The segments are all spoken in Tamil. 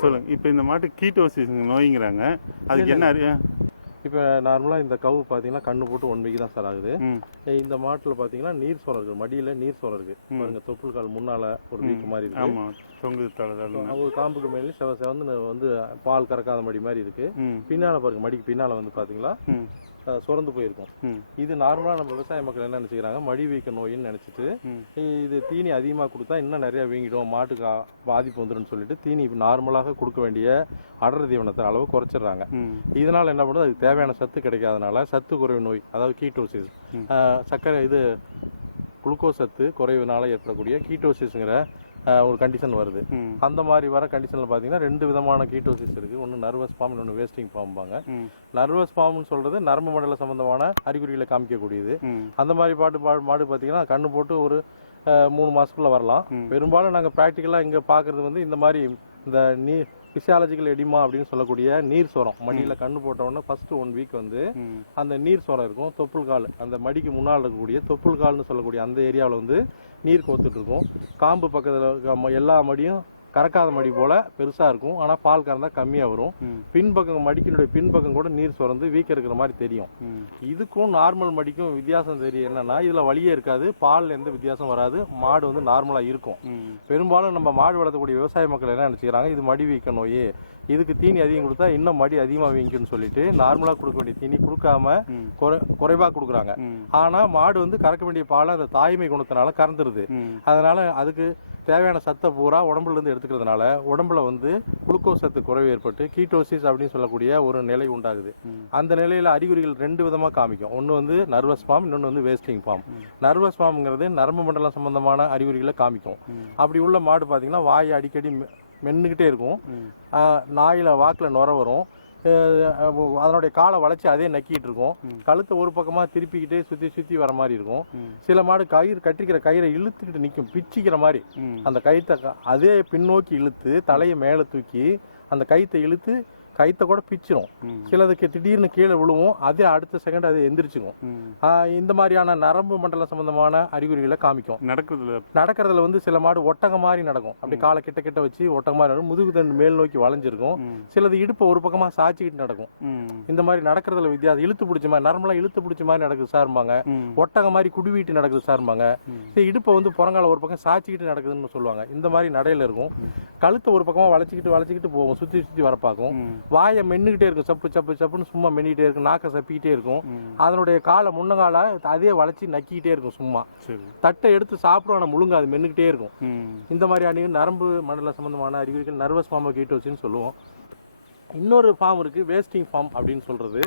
சொல்லுங்க. இப்போ இந்த மாட்டு கீட்டோசிஸ் நோய்ங்கிறாங்க, அதுக்கு என்ன இப்போ நார்மலாக இந்த கவு பார்த்தீங்கன்னா கண்ணு போட்டு 1 வீக் தான் சார் ஆகுது. இந்த மாட்டில் பார்த்தீங்கன்னா நீர் சோளம் இருக்குது, மடியில் நீர் சோளம் இருக்குது பாருங்க. தொப்புள் கால் முன்னால் ஒரு வீக் மாதிரி இருக்குது. ஆமாம், தொங்கு ஒரு காம்புக்கு மேலே செவந்து வந்து பால் கறக்காத மடி மாதிரி இருக்குது. பின்னால் பாருங்க, மடிக்கு பின்னால் வந்து பார்த்தீங்களா சுரந்து போயிருக்கும். இது நார்மலாக நம்ம விவசாய மக்கள் என்ன நினச்சிக்கிறாங்க, மடி வீக்க நோயின்னு நினச்சிட்டு இது தீனி அதிகமாக கொடுத்தா இன்னும் நிறையா வீங்கிடும், மாட்டுக்கு பாதிப்பு வந்துடும் சொல்லிட்டு தீனி நார்மலாக கொடுக்க வேண்டிய அடர் தீவனத்தை அளவு குறைச்சிடுறாங்க. இதனால் என்ன பண்ணுறது, அதுக்கு தேவையான சத்து கிடைக்காதனால சத்து குறைவு நோய், அதாவது கீட்டோசிஸ், சர்க்கரை இது குளுக்கோஸ் சத்து குறைவுனால ஏற்படக்கூடிய கீட்டோசிஸ்ங்கிற ஒரு கண்டிஷன் வருது. அந்த மாதிரி வர கண்டிஷனில் பார்த்தீங்கன்னா 2 விதமான கீட்டோசிஸ் இருக்குது. ஒன்று நர்வஸ் ஃபார்ம், இன்னொன்று வேஸ்டிங் ஃபார்ம்பாங்க. நர்வஸ் ஃபார்ம்னு சொல்கிறது நரம்பு மண்டல சம்மந்தமான அறிகுறிகளை காமிக்கக்கூடியது. அந்த மாதிரி மாடு பார்த்தீங்கன்னா கண்ணு போட்டு ஒரு 3 மாதத்துக்குள்ளே வரலாம். பெரும்பாலும் நாங்கள் ப்ராக்டிக்கலாக இங்கே பார்க்குறது வந்து இந்த மாதிரி இந்த பிசியாலஜிக்கல் எடிமா அப்படின்னு சொல்லக்கூடிய நீர் சோரம், மடியில் கண்ணு போட்ட உடனே ஃபர்ஸ்ட் 1 வீக் வந்து அந்த நீர் சோரம் இருக்கும். தொப்புள் கால், அந்த மடிக்கு முன்னால் இருக்கக்கூடிய தொப்புள் கால்னு சொல்லக்கூடிய அந்த ஏரியாவில் வந்து நீர் கோத்துட்டு இருக்கும். காம்பு பக்கத்தில் எல்லா மடியும் கறக்காத மடி போல பெருசாக இருக்கும், ஆனால் பால் கறந்தால் கம்மியாக வரும். பின்பக்கம் மடிக்கினுடைய பின்பக்கம் கூட நீர் சுரந்து வீக்க இருக்கிற மாதிரி தெரியும். இதுக்கும் நார்மல் மடிக்கும் வித்தியாசம் தெரியும் என்னன்னா, இதில் வலியே இருக்காது, பால் எந்த வித்தியாசம் வராது, மாடு வந்து நார்மலாக இருக்கும். பெரும்பாலும் நம்ம மாடு வளர்த்தக்கூடிய விவசாய மக்கள் என்ன நினச்சிக்கிறாங்க, இது மடி வீக்க நோய், இதுக்கு தீனி அதிகம் கொடுத்தா இன்னும் மடி அதிகமாக வீங்குன்னு சொல்லிட்டு நார்மலாக கொடுக்க வேண்டிய தீனி கொடுக்காம குறைவாக கொடுக்குறாங்க. ஆனால் மாடு வந்து கறக்க வேண்டிய பாலை அந்த தாய்மை குணத்தினால கறந்துருது. அதனால அதுக்கு தேவையான சத்தை பூரா உடம்புல இருந்து எடுத்துக்கிறதுனால உடம்புல வந்து குளுக்கோஸ் சத்து குறைவு ஏற்பட்டு கீட்டோசிஸ் அப்படின்னு சொல்லக்கூடிய ஒரு நிலை உண்டாகுது. அந்த நிலையில அறிகுறிகள் 2 விதமாக காமிக்கும். ஒன்று வந்து நர்வஸ் ஃபார்ம், இன்னொன்று வந்து வேஸ்டிங் ஃபார்ம். நர்வஸ் ஃபார்ம்ங்கிறது நரம்பு மண்டலம் சம்பந்தமான அறிகுறிகளை காமிக்கும். அப்படி உள்ள மாடு பார்த்தீங்கன்னா வாயை அடிக்கடி மென்னுக்கிட்டே இருக்கும், நாயில் வாக்கில் நுர வரும், அதனுடைய காலை வளைச்சி அதே நக்கிட்டு இருக்கும், கழுத்தை ஒரு பக்கமாக திருப்பிக்கிட்டே சுற்றி வர மாதிரி இருக்கும். சில மாடு கட்டிக்கிற கயிறை இழுத்துக்கிட்டு நிற்கும், பிச்சிக்கிற மாதிரி. அந்த கயிற்றை அதே பின்னோக்கி இழுத்து தலையை மேலே தூக்கி அந்த கயிற்றை இழுத்து கைத்தை கூட பிச்சிரும். சிலதுக்கு திடீர்னு கீழே விழுவும், அதே அடுத்த செகண்ட் அது எந்திரிச்சிக்கும். இந்த மாதிரியான நரம்பு மண்டல சம்பந்தமான அறிகுறிகளை காமிக்கும். நடக்கிறதுல வந்து சில மாடு ஒட்டக மாதிரி நடக்கும், அப்படி காலை கிட்ட வச்சு ஒட்டக மாதிரி நடக்கும், முதுகு தண்டு மேல் நோக்கி வளைஞ்சிருக்கும். சிலது இடுப்பை ஒரு பக்கமா சாச்சிக்கிட்டு நடக்கும். இந்த மாதிரி நடக்கிறதுல வித்தியாசம். இழுத்து பிடிச்ச மாதிரி, நார்மலா இழுத்து பிடிச்ச மாதிரி நடக்குது சார்பாங்க, ஒட்டக மாதிரி குடிவீட்டு நடக்குது சார்பாங்க. இடுப்பை வந்து புறங்கால ஒரு பக்கம் சாச்சிக்கிட்டு நடக்குதுன்னு சொல்லுவாங்க. இந்த மாதிரி நடையில இருக்கும். கழுத்தை ஒரு பக்கமா வளைச்சிக்கிட்டு போகும், சுத்தி வர பார்க்கும். வாயை மென்னுக்கிட்டே இருக்கும், சப்புன்னு சும்மா மென்னிக்கிட்டே இருக்கும், நாக்கை சப்பிக்கிட்டே இருக்கும். அதனுடைய காலை முன்னங்கால அதே வளைச்சி நக்கிக்கிட்டே இருக்கும். சும்மா தட்டை எடுத்து சாப்பிடும், ஆனால் முழுங்க அது மென்னுக்கிட்டே இருக்கும். இந்த மாதிரி நரம்பு மண்டல சம்பந்தமான அறிகுறிகள் நர்வஸ் ஃபார்ம் கீட்டோசின்னு சொல்லுவோம். இன்னொரு ஃபார்ம் இருக்கு, வேஸ்டிங் ஃபார்ம் அப்படின்னு சொல்றது.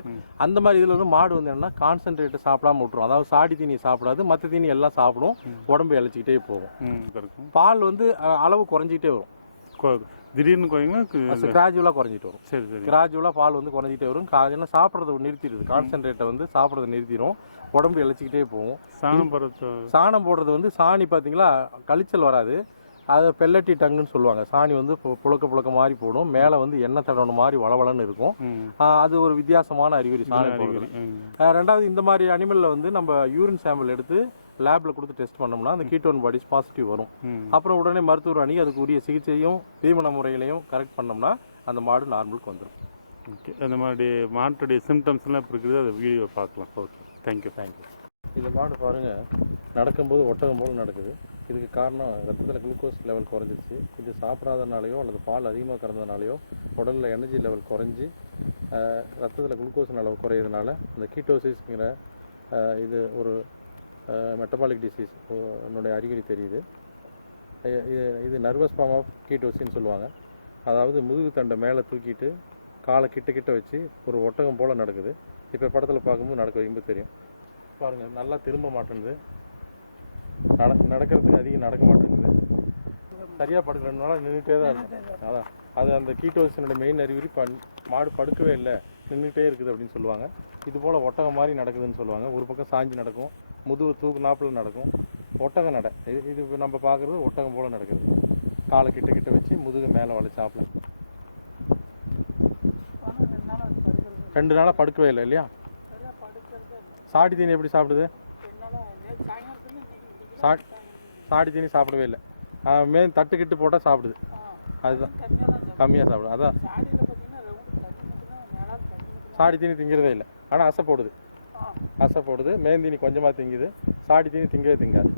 அந்த மாதிரி இதுல வந்து மாடு வந்து என்னன்னா கான்சென்ட்ரேட் சாப்பிடாம விட்டுரும். அதாவது சாடி தீனி சாப்பிடாது, மற்ற தீனி எல்லாம் சாப்பிடும், உடம்பு இழைச்சிக்கிட்டே போகும். பால் வந்து அளவு குறைஞ்சிக்கிட்டே வரும், திடீர்னு குறையுங்களா, கிராஜுவலாக குறைஞ்சிட்டு வரும். சரி, கிராஜுவலாக பால் வந்து குறைஞ்சிட்டே வரும். ஏன்னா சாப்பிட்றத நிறுத்திடுது, கான்சென்ட்ரேட்டை வந்து சாப்பிட்றத நிறுத்திடும், உடம்பு இழைச்சிக்கிட்டே போகும். சாணம் போடுறது வந்து சாணி பார்த்தீங்களா கழிச்சல் வராது, அது பெல்லட்டி டங்குன்னு சொல்லுவாங்க. சாணி வந்து புழக்க மாதிரி போடும், மேலே வந்து எண்ணெய் தடவணும் மாதிரி வளவளன்னு இருக்கும். அது ஒரு வித்தியாசமான அறிகுறி சாணி போடுறது. ரெண்டாவது, இந்த மாதிரி அனிமலில் வந்து நம்ம யூரின் சாம்பிள் எடுத்து லேப்ல கொடுத்து டெஸ்ட் பண்ணோம்னா அந்த கீட்டோன் பாடிஸ் பாசிட்டிவ் வரும். அப்புறம் உடனே மருத்துவர் அணுகி அதுக்கு உரிய சிகிச்சையும் தீவன முறைகளையும் கரெக்ட் பண்ணோம்னா அந்த மாடு நார்மலுக்கு வந்துடும். ஓகே, அந்த மாதிரி மாட்டுடைய சிம்டம்ஸ்லாம் இப்போ இருக்குது, அதை வீடியோ பார்க்கலாம். Okay, thank you. இந்த மாடு பாருங்கள், நடக்கும்போது ஒட்டகம் போல் நடக்குது. இதுக்கு காரணம் ரத்தத்தில் குளுக்கோஸ் லெவல் குறைஞ்சிருச்சு. இது சாப்பிடாதனாலையோ அல்லது பால் அதிகமாக கறந்ததுனாலையோ உடலில் எனர்ஜி லெவல் குறைஞ்சி ரத்தத்தில் குளுக்கோஸ் அளவு குறையிறதுனால இந்த கீட்டோசிஸ்ங்கிற இது ஒரு மெட்டபாலிக் டிசீஸ் என்னுடைய அறிகுறி தெரியுது. இது நர்வஸ் ஃபார்ம் ஆஃப் கீட்டோசின்னு சொல்லுவாங்க. அதாவது முதுகு தண்டை மேலே தூக்கிட்டு காலை கிட்ட வச்சு ஒரு ஒட்டகம் போல் நடக்குது. இப்போ படத்தில் பார்க்கும்போது நடக்க வைக்கும்போது தெரியும். பாருங்கள், நல்லா திரும்ப மாட்டேங்குது, நடக்கிறதுக்கு அதிகம் நடக்க மாட்டேங்குது, சரியாக படுக்கிறதுனால நின்றுட்டே தான் இருக்கும். அதான் அது அந்த கீட்டோசினுடைய மெயின் அறிகுறி. மாடு படுக்கவே இல்லை, நின்றுட்டே இருக்குது அப்படின்னு சொல்லுவாங்க. இது போல் ஒட்டகம் மாதிரி நடக்குதுன்னு சொல்லுவாங்க. ஒரு பக்கம் சாஞ்சு நடக்கும், முதுகு தூக்கு நாப்பில் நடக்கும், ஒட்டக நடை. இது நம்ம பார்க்குறது ஒட்டகம் போல் நடக்குது, காலை கிட்ட வச்சு முதுகு மேலே வளைச்சாப்பில். 2 நாளாக படுக்கவே இல்லை இல்லையா? சாடி தீனி எப்படி சாப்பிடுது? சாடி தீனி சாப்பிடவே இல்லை, தட்டுக்கிட்டு போட்டால் சாப்பிடுது. அதுதான் கம்மியாக சாப்பிடும். அதான் சாடி தீனி திங்கிறதே இல்லை. ஆனால் அசை போடுது, அசை போடுது. மேந்தீனி கொஞ்சமாக திங்குது, சாடி தீனி திங்கவே திங்காது.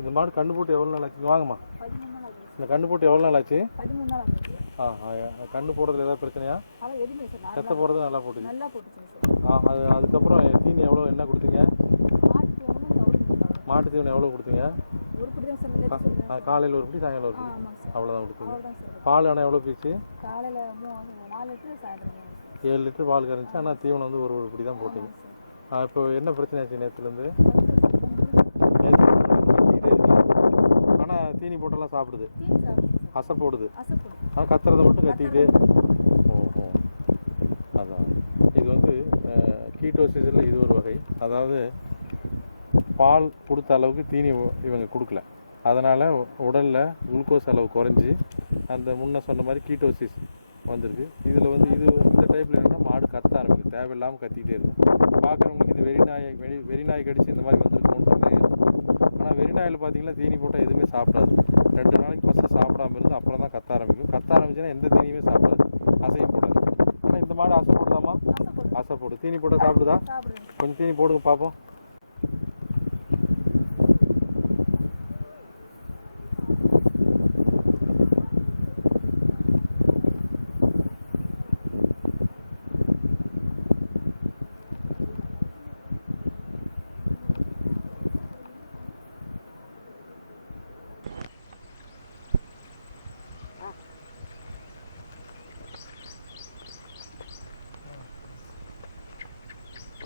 இந்த மாடு கண்ணு போட்டு எவ்வளோ நாள் ஆச்சு? வாங்கம்மா. இந்த கண்ணு போட்டு எவ்வளோ நாள் ஆச்சு? கண்ணு போடுறதுல ஏதாவது பிரச்சனையா? செத்த போடுறது நல்லா போட்டுச்சு. அது அதுக்கப்புறம் தீனி எவ்வளோ என்ன கொடுத்தீங்க? மாட்டு தீவனம் எவ்வளோ கொடுத்தீங்க? காலையில் ஒரு படி, சாயங்காலம் ஒரு படி, அவ்வளோதான் கொடுத்தீங்க. பால் ஆனால் எவ்வளோ பீச்சு? 7 லிட்டர் பால் கரைஞ்சி. ஆனால் தீவனம் வந்து ஒரு படி தான் போட்டீங்க. இப்போ என்ன பிரச்சனை ஆச்சு நேற்றுலேருந்து? நேற்று கத்திக்கிட்டே இருக்கு. ஆனால் தீனி போட்டெல்லாம் சாப்பிடுது, அசை போடுது. ஆனால் கத்துறதை மட்டும் கத்திக்கிட்டே. ஓஹோ, அதான் இது வந்து கீட்டோசிஸில் இது ஒரு வகை. அதாவது பால் கொடுத்த அளவுக்கு தீனி இவங்க கொடுக்கல, அதனால் உடலில் குளுக்கோஸ் அளவு குறைஞ்சி அந்த முன்ன சொன்ன மாதிரி கீட்டோசிஸ் வந்திருக்கு. இதில் வந்து இது இந்த டைப்பில் என்னென்னா மாடு கத்த ஆரம்பிக்கும், தேவையில்லாமல் கத்திக்கிட்டே இருக்கும். பார்க்குறவங்களுக்கு இது வெறிநாய் கடிச்சு இந்த மாதிரி வந்திருக்கோன்னு சந்தேகம் இருக்கும். ஆனால் வெறிநாயில் பார்த்தீங்கன்னா தீனி போட்டால் எதுவுமே சாப்பிடாது. 2 நாளைக்கு ஃபஸ்ட்டு சாப்பிடாம இருந்து அப்புறம் தான் கத்த ஆரம்பிக்கும். கத்த ஆரம்பிச்சுன்னா எந்த தீனியுமே சாப்பிடாது, அசையும் போடாது. ஆனால் இந்த மாடு அசை போடுதாம்மா? அசை போடு. தீனி போட்டால் சாப்பிடுதா? கொஞ்சம் தீனி போடுங்க பார்ப்போம்.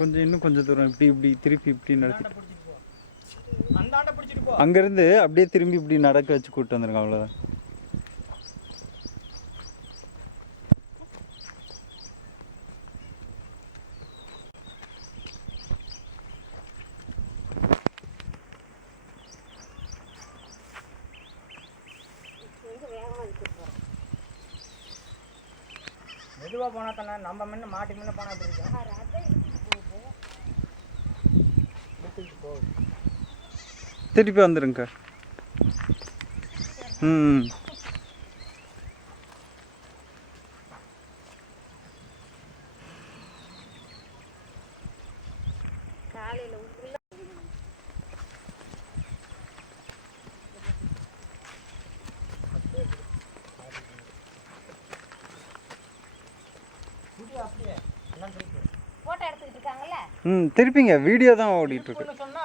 கொஞ்சம் இன்னும் கொஞ்சம் தூரம் இப்படி திருப்பி இப்படி நடத்தி அங்கேருந்து அப்படியே திரும்பி இப்படி நடக்க வச்சு கூப்பிட்டு வந்துருங்க, அவ்வளோதான். மெதுவாக போனால் தானே நம்ம முன்ன மாட்டி முன்ன போனால் அப்படி இருக்கும். திருப்பி வந்துடுங்க. ம் திருப்பிங்க. வீடியோ தான் ஓடிட்டு இருக்கு. சொன்னா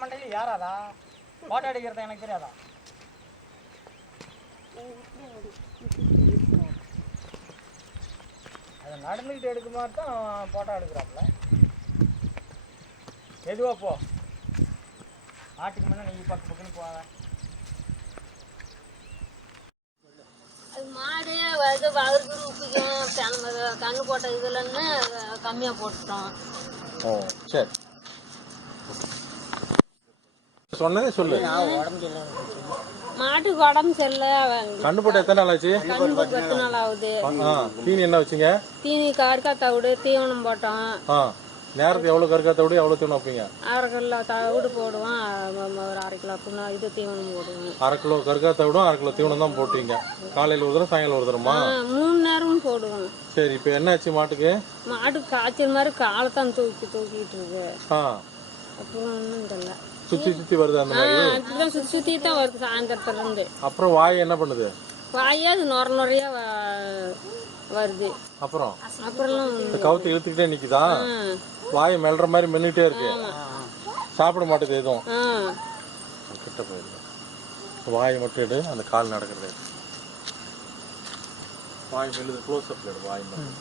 மண்டையில யாராதா போட்டோ எடுக்கிறத எனக்கு தெரியாதா? அதை நடந்துக்கிட்டு எடுக்க மாதிரி தான் போட்டோ எடுக்கிறாப்புல. எதுவா போ, ஆட்டுக்கு முன்னே நீ பக்குன்னு போவேன். மாடு இது அவருக்கு உப்பிக்கும் கண்ணு போட்ட இதுலன்னு கம்மியாக போட்டுட்டோம். ஓ சரி, சொன்னதே சொல்லு. மாட்டுக்கு உடம்பு சரியில்லை. கண்ணு போட்டு எத்தனை நாள் ஆச்சு? கண்ணு போட்டு 10 நாள் ஆகுது. தீனி என்ன வச்சுங்க? தீனி கருக்கா தவிடு தீவனம் போட்டோம். நேரத்துக்கு எவ்வளோ கருக்கா தவிடு எவ்வளோ தீவனம் வைப்பீங்க? 1/2 கிலோ தவிடு போடுவோம், ஒரு 1/2 கிலோ புண்ணா இது தீவனம் போடுவோம். 1/2 கிலோ கருக்கா தவிடும் 1/2 கிலோ தீவனம் தான் போட்டுவீங்க. காலையில் ஒரு தரம், சாயங்காலம் ஒரு தரமா? 3 நேரமும் போடுவோம். சரி, இப்போ என்ன ஆச்சு மாட்டுக்கு? மாட்டுக்கு காய்ச்சல் மாதிரி காலத்தான் தூக்கிட்டு இருக்கு. அப்புறம் ஒன்றும் தெரியல, சுற்றி வருது அந்த மாதிரி. இப்படிதான் சுற்றி தான் வருது சாயந்தரத்துல இருந்து. அப்புறம் வாய் என்ன பண்ணுது? வாயே அது நொறையா வருது. அப்புறம் அப்புறம் கவுத்து இழுத்துக்கிட்டே நிக்குதா? வாயை மெல்ற மாதிரி மென்னுட்டே இருக்கு, சாப்பிட மாட்டேது எதுவும். கிட்ட போயிருக்கு. வாயை மட்டும் எடு, அந்த கால் நடக்கிறது வாய் மெல்லுது. க்ளோஸ் அப்ல எடு வாய் மட்டும்.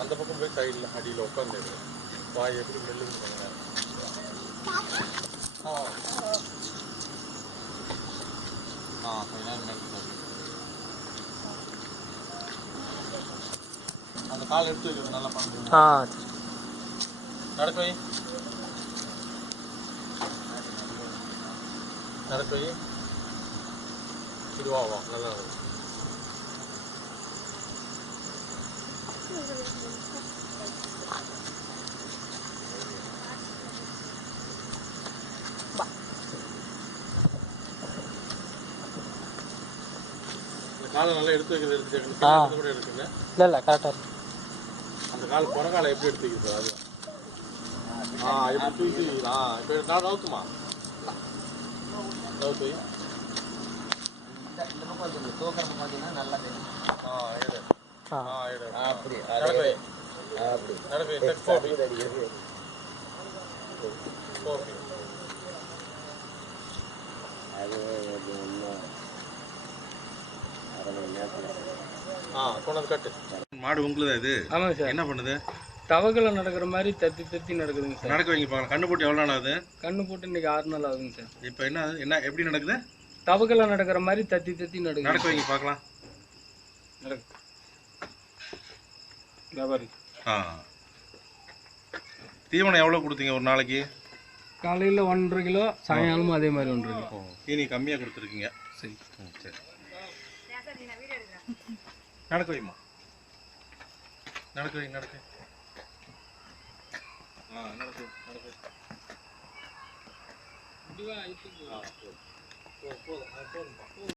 அந்த பக்கம் போய் சைடில் அடியில் உட்காந்து வாய் எப்படி மெல்லுது பாருங்க. கொஞ்ச நேரம் மெல்லுது. அந்த கால் எடுத்து வைக்கிறது நல்லா பண்ணுங்க. நடக்கை நடக்கை இது வா வா நல்லா இருக்கு. இந்த காலை நல்லா எடுத்து வைக்கிறது கூட இருக்குங்க. இல்லை கரெக்டாக இருக்கு. அந்த கால் புற காலை எப்படி எடுத்து வைக்கிறது அது எப்படி தூக்கி இப்போ கால் நவுத்துமா நவுத்து வை. இந்த பக்கம் தூக்கிறப்ப பார்த்தீங்கன்னா நல்லா தெரியும். எடு எடு அப்படி நடக்க வை. அப்படி நடக்க வை. டச் போ அப்படி போ அப்படி. அது இன்னும் அரை மணி நேரத்தில் கொண்டாந்து கட்டு. மாடு உங்களுதா இது? ஆமாங்க சார். என்ன பண்ணுது? தவக்கலை நடக்கிற மாதிரி தத்தி தத்தி நடக்குதுங்க சார். நடக்க வைங்க பார்க்கலாம். கண்ணு போட்டு எவ்வளோ நாள் ஆகுது? கண்ணு போட்டு இன்னைக்கு 6 நாள் ஆகுதுங்க சார். இப்போ என்ன எப்படி நடக்குது? தவக்கலை நடக்கிற மாதிரி தத்தி தத்தி நடக்குது. நடக்க வைங்க பார்க்கலாம். நடக்கு. வியாபாரி தீவனம் எவ்வளோ கொடுத்தீங்க ஒரு நாளைக்கு? காலையில் 1.5 கிலோ, சாயங்காலமும் அதே மாதிரி 1.5 கிலோ. தீனி கம்மியாக கொடுத்துருக்கீங்க. சரி சரி நடக்க வைமா. நடக்க வை நடக்க நடக்க நடக்க. போதும் போதும்.